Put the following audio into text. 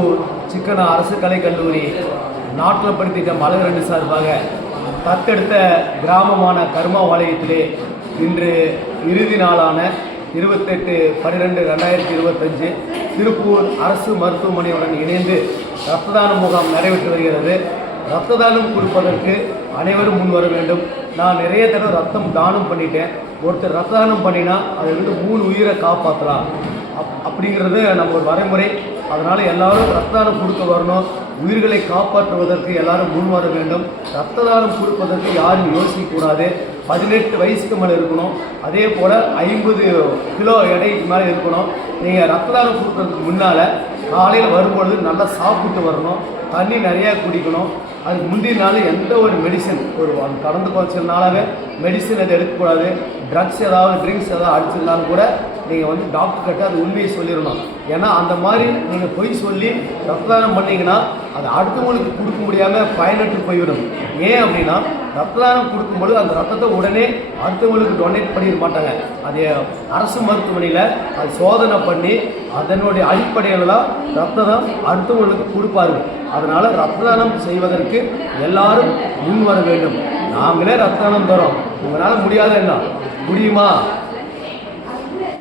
திருப்பூர் சிக்கன அரசு கலைக்கல்லூரி நாட்டில் படித்திட்ட மலர் சார்பாக தத்தெடுத்த கிராமமான கர்மாவாலயத்திலே இன்று இறுதி நாளான 28/12/2025 திருப்பூர் அரசு மருத்துவமனையுடன் இணைந்து இரத்த தான முகாம் நடைபெற்று வருகிறது. இரத்த தானம் கொடுப்பதற்கு அனைவரும் முன் வர வேண்டும். நான் நிறைய தடவை ரத்தம் தானம் பண்ணிட்டேன். ஒருத்தர் ரத்த தானம் பண்ணினா அதை 3 உயிரை காப்பாற்றலாம் அப்படிங்கிறது நம்ம ஒரு வரைமுறை. அதனால் எல்லாரும் ரத்த தானம் கொடுக்க வரணும். உயிர்களை காப்பாற்றுவதற்கு எல்லாரும் முன் வர வேண்டும். ரத்த தானம் கொடுப்பதற்கு யாரும் யோசிக்கக்கூடாது. 18 வயசுக்கு மேலே இருக்கணும். அதே போல் 50 கிலோ எடைக்கு மேலே இருக்கணும். நீங்கள் ரத்த தானம் கொடுக்கறதுக்கு முன்னால் காலையில் வரும்பொழுது நல்லா சாப்பிட்டு வரணும். தண்ணி நிறையா குடிக்கணும். அதுக்கு முந்தைய நாள் எந்த ஒரு மெடிசன் கடந்து கொஞ்ச நாளாகவே மெடிசன் அதை எடுக்கக்கூடாது. ட்ரிங்க்ஸ் ஏதாவது அடிச்சிருந்தாலும் கூட நீங்கள் டாக்டர் கிட்ட அது உண்மையை சொல்லிடணும். ஏன்னா அந்த மாதிரி நீங்கள் பொய் சொல்லி ரத்த தானம் பண்ணிங்கன்னா அது அடுத்தவங்களுக்கு கொடுக்க முடியாமல் பயனற்று போய்விடும். ஏன் அப்படின்னா ரத்த தானம் கொடுக்கும்போது அந்த ரத்தத்தை உடனே அடுத்தவங்களுக்கு டொனேட் பண்ணிட மாட்டாங்க. அது அரசு மருத்துவமனையில் அது சோதனை பண்ணி அதனுடைய அடிப்படையில் தான் ரத்தம் அடுத்தவங்களுக்கு கொடுப்பார்கள். அதனால் ரத்த தானம் செய்வதற்கு எல்லாரும் முன் வர வேண்டும். நாங்களே ரத்த தானம் தரோம், உங்களால் முடியாத என்ன முடியுமா?